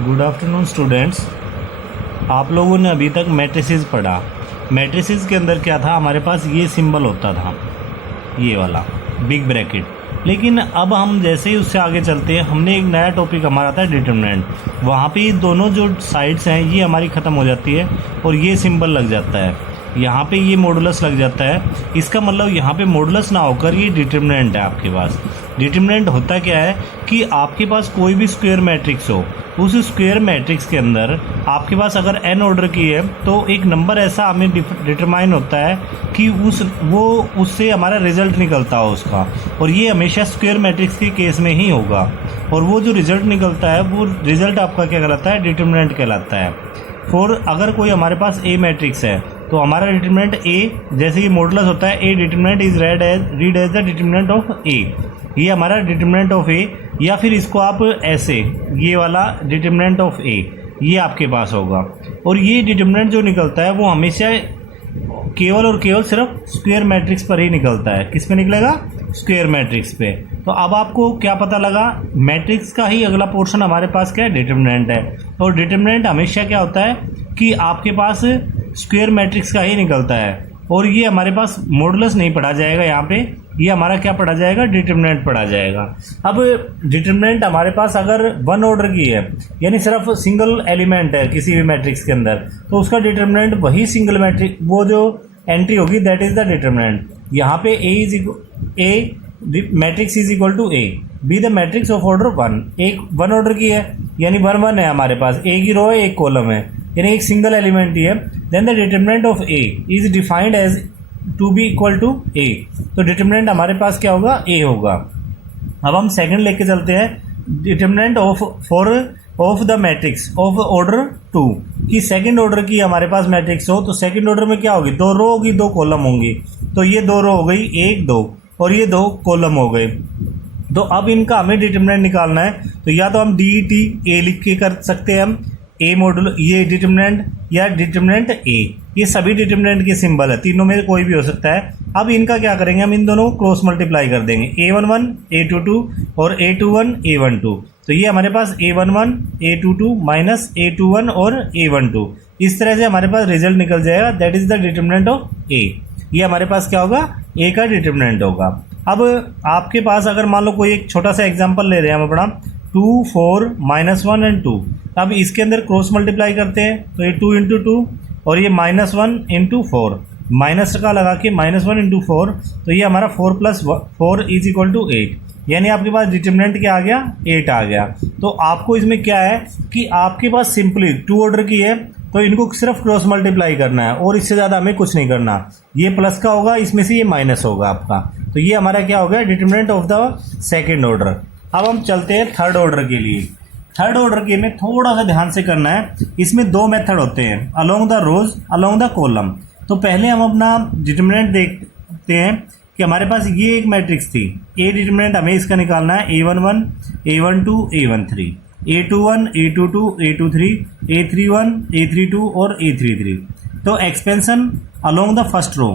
Good afternoon students. आप लोगों ने अभी तक मैट्रिसेस पढ़ा। मैट्रिसेस के अंदर क्या था, हमारे पास ये सिंबल होता था, ये वाला बिग ब्रैकेट। लेकिन अब हम जैसे ही उससे आगे चलते हैं, हमने एक नया टॉपिक हमारा था डिटरमिनेंट। वहाँ पे ये दोनों जो साइड्स हैं ये हमारी ख़त्म हो जाती है और ये सिंबल लग जाता है, यहाँ पे ये मॉडुलस लग जाता है। इसका मतलब यहाँ पे मॉडुलस ना होकर ये डिटरमिनेंट है आपके पास। डिटरमिनेंट होता क्या है कि आपके पास कोई भी स्क्वायर मैट्रिक्स हो, उस स्क्वायर मैट्रिक्स के अंदर आपके पास अगर n ऑर्डर की है तो एक नंबर ऐसा हमें डिटरमाइन होता है कि उससे हमारा रिजल्ट निकलता हो उसका, और ये हमेशा स्क्वायर मैट्रिक्स के केस में ही होगा। और वो जो रिजल्ट निकलता है वो रिजल्ट आपका क्या कहलाता है, डिटरमिनेंट कहलाता है। अगर कोई हमारे पास ए मैट्रिक्स है तो हमारा डिटरमिनेंट ए, जैसे कि मॉडुलस होता है A determinant is read as the determinant of A, ये हमारा डिटरमिनेंट ऑफ ए। या फिर इसको आप ऐसे, ये वाला डिटरमिनेंट ऑफ ए, ये आपके पास होगा। और ये डिटरमिनेंट जो निकलता है वो हमेशा केवल और केवल सिर्फ स्क्वायर मैट्रिक्स पर ही निकलता है। किस पे निकलेगा, स्क्वायर मैट्रिक्स पे। तो अब आपको क्या पता लगा, मैट्रिक्स का ही अगला पोर्शन हमारे पास क्या है, डिटरमिनेंट है। और डिटरमिनेंट हमेशा क्या होता है कि आपके पास स्क्वायर मैट्रिक्स का ही निकलता है, और ये हमारे पास मॉडुलस नहीं पढ़ा जाएगा यहाँ पे, ये हमारा क्या पढ़ा जाएगा, डिटरमिनेंट पढ़ा जाएगा। अब डिटरमिनेंट हमारे पास अगर वन ऑर्डर की है, यानी सिर्फ सिंगल एलिमेंट है किसी भी मैट्रिक्स के अंदर, तो उसका डिटरमिनेंट वही सिंगल मैट्रिक, वो जो एंट्री होगी दैट इज द डिटरमिनेंट। यहाँ पे A matrix is equal to A B the matrix of order one. एक वन ऑर्डर की है यानी वन वन है हमारे पास, ए की रो है एक कॉलम है, यानी एक सिंगल एलिमेंट ही है। Then the determinant of A is defined as to be equal to A. तो डिटरमिनेंट हमारे पास क्या होगा, ए होगा। अब हम सेकंड लेके चलते हैं, determinant of the matrix of order two, कि सेकंड ऑर्डर की हमारे पास मैट्रिक्स हो तो सेकंड ऑर्डर में क्या होगी, दो रो होगी दो कॉलम होंगी। तो ये दो रो हो गई, एक दो, और ये दो कॉलम हो गए। तो अब इनका हमें डिटरमिनेंट निकालना है, तो या तो हम डी टी ए लिख के कर सकते हैं हम, ए मॉडुल ये डिटरमिनेंट या डिटरमिनेंट ए, ये सभी डिटरमिनेंट के सिंबल है, तीनों में कोई भी हो सकता है। अब इनका क्या करेंगे, हम इन दोनों को क्रॉस मल्टीप्लाई कर देंगे, a11 a22 और a21 a12। तो ये हमारे पास a11 a22 माइनस a21 और a12, इस तरह से हमारे पास रिजल्ट निकल जाएगा, that is the determinant of A. ये हमारे पास क्या होगा, ए का डिटरमिनेंट होगा। अब आपके पास अगर मान लो कोई एक छोटा सा एग्जाम्पल ले रहे हैं हम अपना, 2 4 -1 एंड 2। अब इसके अंदर क्रॉस मल्टीप्लाई करते हैं तो ये 2 इंटू 2 और ये -1 इंटू 4, माइनस का लगा के -1 इंटू 4, तो ये हमारा 4 + 4 इज इक्वल टू 8, यानी आपके पास डिटरमिनेंट क्या आ गया, 8 आ गया। तो आपको इसमें क्या है कि आपके पास सिंपली 2 ऑर्डर की है तो इनको सिर्फ क्रॉस मल्टीप्लाई करना है और इससे ज़्यादा हमें कुछ नहीं करना। ये प्लस का होगा, इसमें से ये माइनस होगा आपका। तो ये हमारा क्या हो गया, determinant of the second order. अब हम चलते हैं थर्ड ऑर्डर के लिए। थर्ड ऑर्डर के में थोड़ा सा ध्यान से करना है, इसमें दो मेथड होते हैं, along the rows along the column. तो पहले हम अपना डिटरमिनेंट देखते हैं कि हमारे पास ये एक मैट्रिक्स थी, ए डिटरमिनेंट हमें इसका निकालना है, a11 a12 a13 a21 a22 a23 a31 a32 और a33। तो expansion along the first row,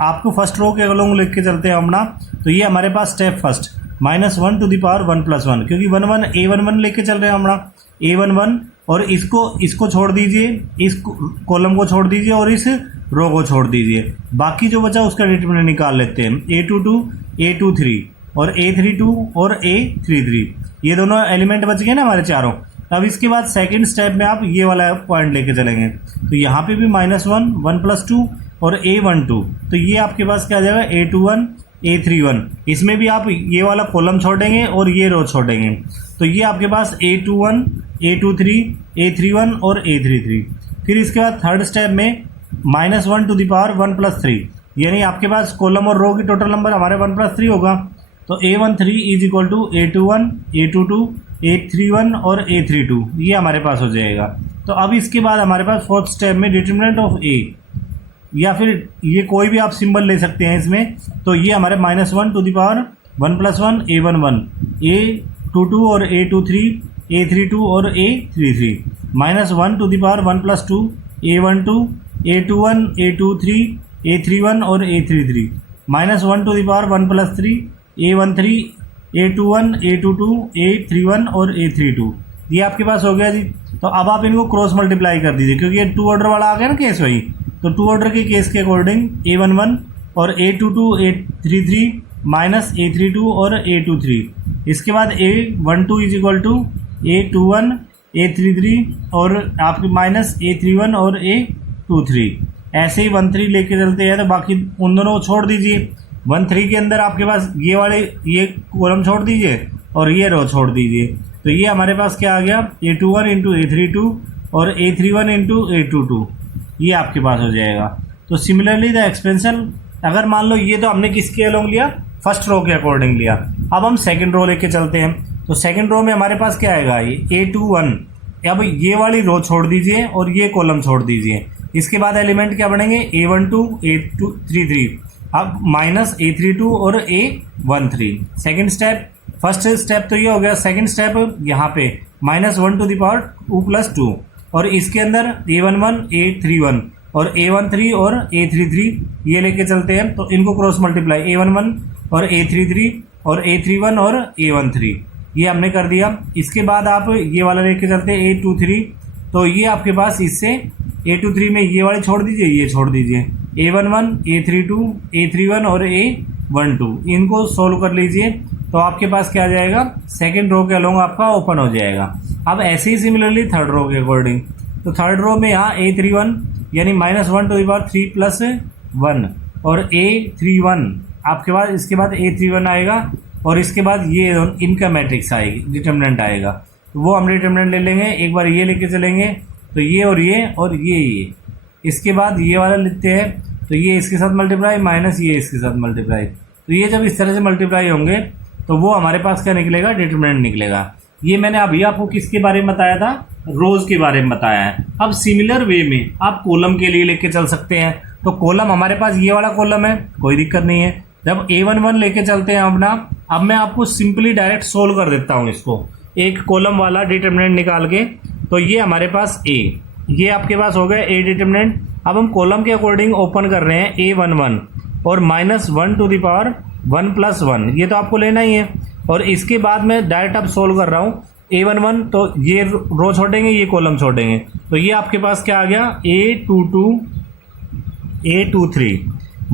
आपको फर्स्ट रो के अलोंग लिख के चलते हैं अपना। तो ये हमारे पास step first -1 to the power 1 + 1, क्योंकि 1 a11 लेके चल रहे हैं हमारा, a11 और इसको छोड़ दीजिए, इस कॉलम को छोड़ दीजिए और इस रो को छोड़ दीजिए, बाकी जो बचा उसका डिटरमिनेंट निकाल लेते हैं, a22 a23 और a32 और a33, ये दोनों एलिमेंट बच गए ना हमारे चारों। अब इसके बाद सेकंड स्टेप में आप ये वाला पॉइंट लेके चलेंगे, तो यहाँ पे भी -1 1 + 2 और a12, तो ये आपके पास क्या आ जाएगा, a21 a31, इसमें भी आप ये वाला कॉलम छोड़ेंगे और ये रो छोड़ेंगे, तो ये आपके पास a21 a23 a31 और a33। फिर इसके बाद थर्ड स्टेप में -1 टू द पावर 1 + 3, यानी आपके पास कॉलम और रो की टोटल नंबर हमारे 1 + 3 होगा। तो a13 is equal to a21 a22 a31 और a32, ये हमारे पास हो जाएगा। तो अब इसके बाद हमारे पास फोर्थ स्टेप में डिटरमिनेंट ऑफ ए, या फिर ये कोई भी आप सिंबल ले सकते हैं इसमें, तो ये हमारे -1 to the power 1 + 1 a11 a22 और a23 a32 और a33, -1 to the power 1 + 2 a12 a21 a23 a31 और a33, -1 to the power 1 + 3 a13 a21 a22 a31 और a32, ये आपके पास हो गया जी तो अब आप इनको क्रॉस मल्टीप्लाई कर दीजिए, क्योंकि ये 2 ऑर्डर वाला आ गया ना केस वही। तो 2 ऑर्डर के केस के अकॉर्डिंग A11 और A22 A33 माइनस A32 और A23, इसके बाद A12 is equal to A21 A33 और आपके माइनस A31 और A23, ऐसे ही 13 लेके चलते हैं। तो बाकी उन दोनों को छोड़ दीजिए। 13 के अंदर आपके पास ये कॉलम छोड़ दीजिए और ये रो छोड़ दीजिए। तो ये हमारे पास क्या आ गया, A21 इंटू A32 और A31 इंटू A22, ये आपके पास हो जाएगा। तो सिमिलरली द एक्सपेंशन, अगर मान लो ये तो हमने किसके अलोंग लिया, फर्स्ट रो के अकॉर्डिंग लिया। अब हम सेकंड रो लेके चलते हैं। तो सेकंड रो में हमारे पास क्या आएगा, ये A21। अब ये वाली रो छोड़ दीजिए और ये कॉलम छोड़ दीजिए। इसके बाद एलिमेंट क्या बनेंगे, A12 A33, अब माइनस A32 और A13। Second step, first step तो ये हो गया। सेकंड स्टेप यहाँ पे -1 टू द पावर 2 + 2, और इसके अंदर A11 A31 और A13 और A33 ये लेके चलते हैं। तो इनको क्रॉस मल्टीप्लाई, A11 और A33 और A31 और A13, ये हमने कर दिया। इसके बाद आप ये वाला लेके चलते हैं A23। तो ये आपके पास इससे A23 में ये वाले छोड़ दीजिए, ये छोड़ दीजिए। A11 A32 A31 और A12, इनको सोल्व कर लीजिए। तो आपके पास क्या आ जाएगा, सेकेंड रो के अलोंग आपका ओपन हो जाएगा। अब ऐसे ही सिमिलरली थर्ड रो के अकॉर्डिंग, तो थर्ड रो में यहाँ A31 यानी -1 टू द पावर 3 + 1 और A31 आपके पास, इसके बाद A31 आएगा और इसके बाद ये इनका मैट्रिक्स आएगी, डिटर्मिनेंट आएगा। तो वो हम डिटर्मिनेंट ले लेंगे, एक बार ये लेके चलेंगे। तो ये और ये, इसके बाद ये वाला लेते हैं। तो ये इसके साथ मल्टीप्लाई माइनस ये इसके साथ मल्टीप्लाई। तो ये जब इस तरह से मल्टीप्लाई होंगे तो वो हमारे पास क्या निकलेगा, डिटर्मिनेंट निकलेगा। ये मैंने अभी आपको किसके बारे में बताया था, रोज के बारे में बताया है। अब सिमिलर वे में आप कॉलम के लिए लेके चल सकते हैं। तो कॉलम हमारे पास ये वाला कॉलम है, कोई दिक्कत नहीं है। जब A11 लेके चलते हैं अपना, अब मैं आपको सिंपली डायरेक्ट सोल्व कर देता हूँ इसको, एक कॉलम वाला डिटर्मिनेंट निकाल के। तो ये हमारे पास A, ये आपके पास हो गया A डिटर्मिनेंट। अब हम कॉलम के अकॉर्डिंग ओपन कर रहे हैं A11 और -1 टू द पावर 1 + 1, ये तो आपको लेना ही है। और इसके बाद मैं डायरेक्ट अब सोल्व कर रहा हूँ A11, तो ये रो छोड़ेंगे, ये कॉलम छोड़ेंगे। तो ये आपके पास क्या आ गया, A22 A23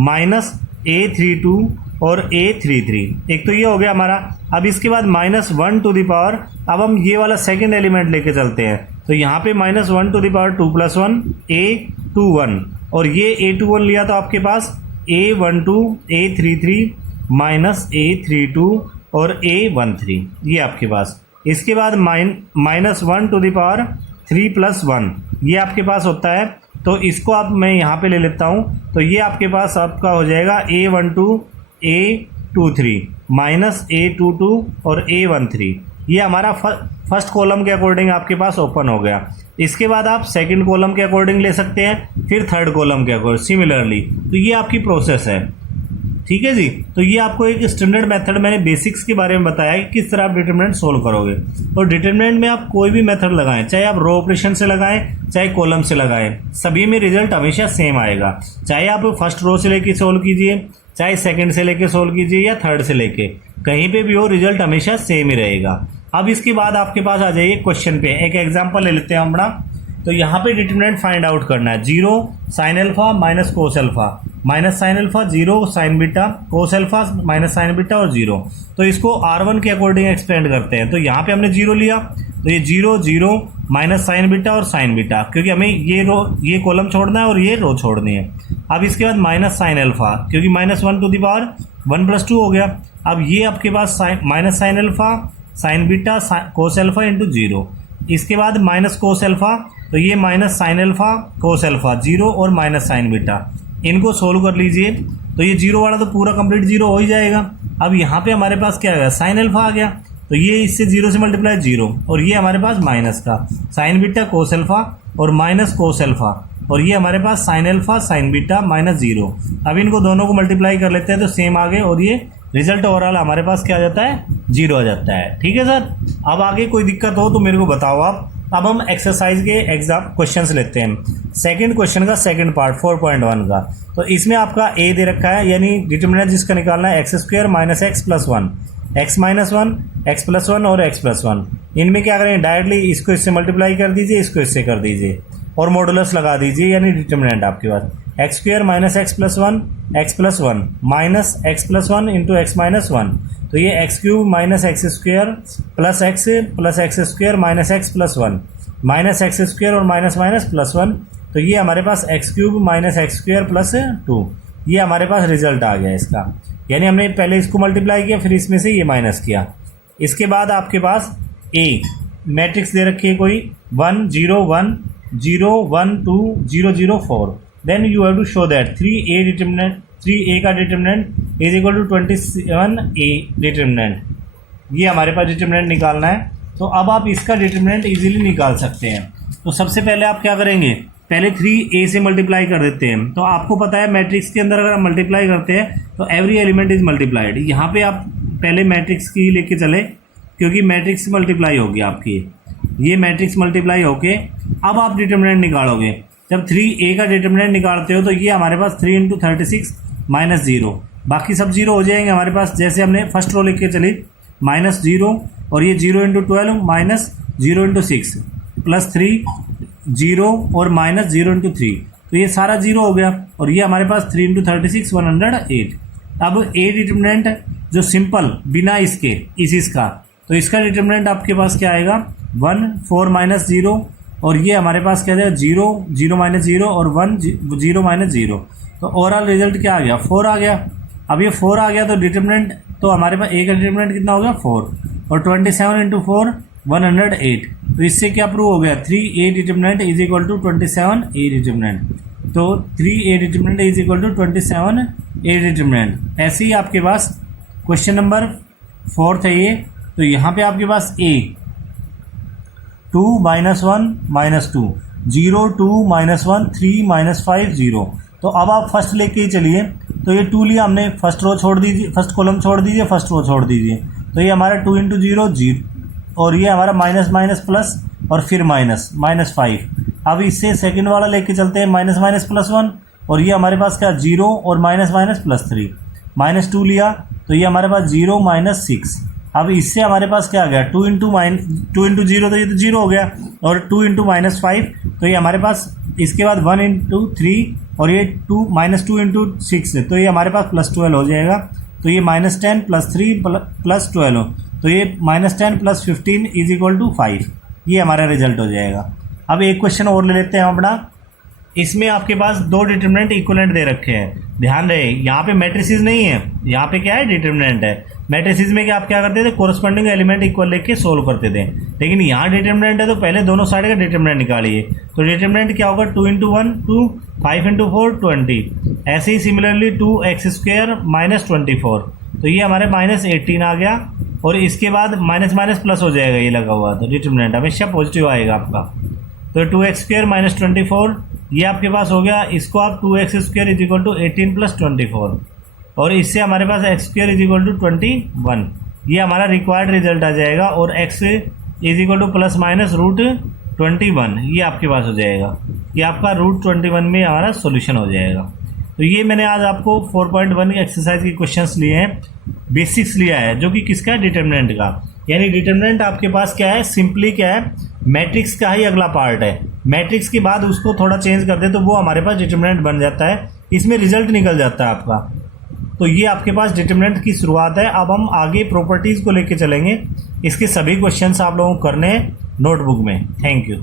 माइनस A32 और A33, एक तो ये हो गया हमारा। अब इसके बाद -1 टू द पावर, अब हम ये वाला सेकंड एलिमेंट लेके चलते हैं। तो यहाँ पे -1 टू द पावर 2 + 1 A21, और ये A21 लिया तो आपके पास A12 A33 माइनस A32 और A13, ये आपके पास। इसके बाद -1 टू द पावर 3 + 1, ये आपके पास होता है। तो इसको आप मैं यहाँ पे ले लेता हूँ। तो ये आपके पास आपका हो जाएगा A12 A23 माइनस A22 और A13, ये हमारा फर्स्ट कॉलम के अकॉर्डिंग आपके पास ओपन हो गया। इसके बाद आप सेकंड कॉलम के अकॉर्डिंग ले सकते हैं, फिर थर्ड कॉलम के अकॉर्डिंग सिमिलरली। तो ये आपकी प्रोसेस है, ठीक है जी। तो ये आपको एक स्टैंडर्ड मेथड, मैंने बेसिक्स के बारे में बताया कि किस तरह आप डिटर्मिनेंट सोल्व करोगे। और डिटर्मिनेंट में आप कोई भी मेथड लगाएं, चाहे आप रो ऑपरेशन से लगाएं चाहे कॉलम से लगाएं, सभी में रिजल्ट हमेशा सेम आएगा। चाहे आप फर्स्ट रो से लेके सोल्व कीजिए, चाहे सेकंड से लेके सोल्व कीजिए या थर्ड से लेके, कहीं पे भी हो रिजल्ट हमेशा सेम ही रहेगा। अब इसके बाद आपके पास आ जाइए क्वेश्चन पे, एक एग्जांपल ले लेते हैं अपना। तो यहाँ पे डिटर्मिनेंट फाइंड आउट करना है, 0 sin alpha minus cos alpha, minus sine alpha 0 sin beta, cos alpha minus sine beta और 0। तो इसको R1 के अकॉर्डिंग एक्सपेंड करते हैं। तो यहाँ पे हमने 0 लिया, तो ये 0 0 माइनस साइन बीटा और साइन बीटा, क्योंकि हमें ये कॉलम छोड़ना है और ये रो छोड़नी है। अब इसके बाद माइनस साइन अल्फा, क्योंकि -1 टू द पावर 1 + 2 हो गया। अब ये आपके पास minus sine alpha sine beta cos alpha into 0। इसके बाद माइनस कोस अल्फा, तो ये minus sine alpha cos alpha 0 और माइनस साइन बीटा, इनको सोल्व कर लीजिए। तो ये 0 वाला तो पूरा कंप्लीट 0 हो ही जाएगा। अब यहाँ पे हमारे पास क्या आ गया, साइन अल्फा आ गया। तो ये इससे 0 से मल्टीप्लाई 0, और ये हमारे पास माइनस का साइन बीटा कोस अल्फा और माइनस कोस अल्फा, और ये हमारे पास साइन अल्फा साइन बीटा -0। अब इनको दोनों को मल्टीप्लाई कर लेते हैं तो सेम आ गए, और ये रिजल्ट ओवरऑल हमारे पास क्या आ जाता है, 0 आ जाता है। ठीक है सर, अब आगे कोई दिक्कत हो तो मेरे को बताओ आप। अब हम एक्सरसाइज के एग्जाम क्वेश्चंस लेते हैं। सेकंड क्वेश्चन का सेकंड पार्ट 4.1 का, तो इसमें आपका ए दे रखा है, यानी डिटर्मिनेंट जिसका निकालना है x² - x + 1। X minus one, x plus one और एक्स प्लस वन। इनमें क्या करें, डायरेक्टली इसको इससे मल्टीप्लाई कर दीजिए, इसको इससे कर दीजिए और मॉडुलस लगा दीजिए, यानी डिटर्मिनेंट आपके पास x square minus x plus one minus x plus one into x minus one. तो ये x cube minus x square plus x square minus x plus one minus x square और minus minus plus one. तो ये हमारे पास x cube minus x square plus 2, ये हमारे पास result आ गया इसका। यानी हमने पहले इसको मल्टीप्लाई किया, फिर इसमें से ये माइनस किया। इसके बाद आपके पास एक मैट्रिक्स दे रखी है कोई 1 0 1 0 1 2 0 0 4। Then you have to show that 3a का determinant is equal to 27a determinant. ये हमारे पास डिटर्मिनेंट निकालना है। तो अब आप इसका डिटर्मिनेंट इजीली निकाल सकते हैं। तो सबसे पहले आप क्या करेंगे, पहले 3a से मल्टीप्लाई कर देते हैं। तो आपको पता है मैट्रिक्स के अंदर अगर हम मल्टीप्लाई करते हैं तो एवरी एलिमेंट इज मल्टीप्लाइड। यहाँ पे आप पहले मैट्रिक्स की लेके चले, क्योंकि मैट्रिक्स मल्टीप्लाई होगी आपकी, ये मैट्रिक्स मल्टीप्लाई होके अब आप डिटर्मिनेंट निकालोगे। जब 3a का डिटर्मिनेंट निकालते हो तो ये हमारे पास 3 इंटू 36 माइनस 0, बाकी सब 0 हो जाएंगे हमारे पास। जैसे हमने फर्स्ट रो लिख के चली माइनस 0 और ये 0 इंटू 12 माइनस 0 इंटू 6 प्लस 3 0 और माइनस 0 इंटू 3। तो ये सारा 0 हो गया और ये हमारे पास 3 इंटू 36 108। अब a डिटर्मिनेंट जो सिंपल बिना इसके इसका, तो इसका डिटर्मिनेंट आपके पास क्या आएगा 1 4 माइनस 0 और ये हमारे पास क्या जाएगा 0 0 माइनस 0 और 1 0 माइनस 0। तो ओवरऑल रिजल्ट क्या आ गया 4 आ गया। अब ये 4 आ गया तो डिटर्मिनेंट, तो हमारे पास a का डिटर्मिनेंट कितना हो गया 4 और 27 इंटू 4 108। तो इससे क्या प्रूव हो गया 3a determinant is equal to 27a determinant. तो 3a determinant is equal to 27a determinant. ऐसे ही आपके पास क्वेश्चन नंबर 4 है ये। तो यहाँ पे आपके पास a 2 minus 1 minus 2 0 2 minus 1 3 minus 5 0। तो अब आप फर्स्ट लेके ही चलिए। तो ये 2 लिया हमने, फर्स्ट रो छोड़ दीजिए, फर्स्ट कॉलम छोड़ दीजिए, फर्स्ट रो छोड़ दीजिए। तो ये हमारा 2 इंटू 0 0 और ये हमारा माइनस माइनस प्लस और फिर माइनस 5। अब इससे सेकंड वाला लेके चलते हैं माइनस माइनस प्लस 1 और ये हमारे पास क्या 0 और माइनस माइनस प्लस 3 माइनस 2 लिया तो ये हमारे पास 0 माइनस 6। अब इससे हमारे पास क्या आ गया 2 इंटू 0 तो ये तो 0 हो गया और 2 इंटू माइनस 5 तो ये हमारे पास, इसके बाद 1 इंटू 3 और ये 2 माइनस 2 इंटू 6 तो ये हमारे पास प्लस 12 हो जाएगा। तो ये माइनस 10 प्लस 3 प्लस 12 तो ये minus 10 plus 15 is equal to 5। ये हमारा रिजल्ट हो जाएगा। अब एक क्वेश्चन और ले लेते हैं हम अपना। इसमें आपके पास 2 डिटर्मिनेंट इक्विवेलेंट दे रखे हैं। ध्यान रहे यहाँ पे मैट्रिसेस नहीं है, यहाँ पे क्या है डिटर्मिनेंट है। मैट्रिसेस में क्या आप क्या करते थे कोरस्पॉन्डिंग एलिमेंट इक्वल लेके सोल्व करते थे, लेकिन यहाँ डिटर्मिनेंट है तो पहले दोनों साइड का डिटर्मिनेंट निकालिए। तो डिटर्मिनेंट क्या होगा 2 इंटू 1 2 5 इंटू 4 20। ऐसे ही सिमिलरली 2x स्क्वायर माइनस 24 तो ये हमारे माइनस 18 आ गया और इसके बाद माइनस माइनस प्लस हो जाएगा, ये लगा हुआ तो डिटर्मिनेंट हमेशा पॉजिटिव आएगा आपका। तो 2x स्क्वायर माइनस 24 ये आपके पास हो गया। इसको आप 2x square is equal to 18 plus 24 और इससे हमारे पास x square is equal to 21। ये हमारा रिक्वायर्ड रिजल्ट आ जाएगा और x is equal to plus minus root 21 ये आपके पास हो जाएगा। ये आपका रूट 21 में हमारा सॉल्यूशन हो जाएगा। तो ये मैंने आज आपको 4.1 एक्सरसाइज के क्वेश्चंस लिए हैं, बेसिक्स लिया है जो कि किसका डिटर्मिनेंट का। यानी डिटर्मिनेंट आपके पास क्या है, सिंपली क्या है मैट्रिक्स का ही अगला पार्ट है। मैट्रिक्स के बाद उसको थोड़ा चेंज कर दे तो वो हमारे पास डिटर्मिनेंट बन जाता है, इसमें रिजल्ट निकल जाता है आपका। तो ये आपके पास डिटर्मिनेंट की शुरुआत है। अब हम आगे प्रॉपर्टीज़ को लेके चलेंगे। इसके सभी क्वेश्चंस आप लोगों को करने हैं नोटबुक में। Thank you.